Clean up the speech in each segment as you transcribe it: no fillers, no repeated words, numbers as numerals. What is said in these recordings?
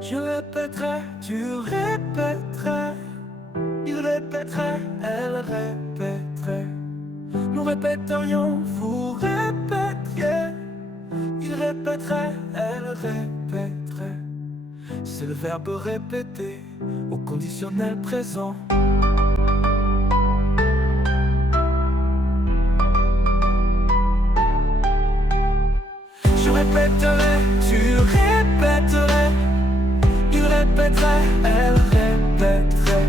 Je répéterai, tu répéterais. Il répéterait, elle répéterait. Nous répéterions, vous répéteriez. Il répéterait, elle répéterait. C'est le verbe répéter au conditionnel présent. Je répéterai, tu répéterais. Il répéterait, elle répéterait.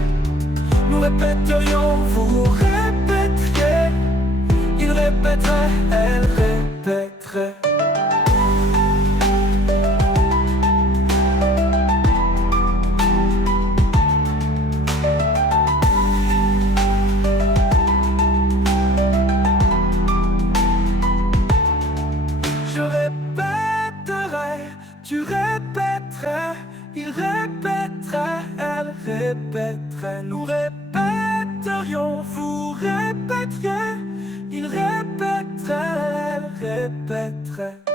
Nous répéterions, vous répéteriez. Il répéterait, elle répéterait. Je répéterai, tu répéterais. Il répéterait, elle répéterait. Nous répéterions, vous répéteriez. Il répéterait, elle répéterait.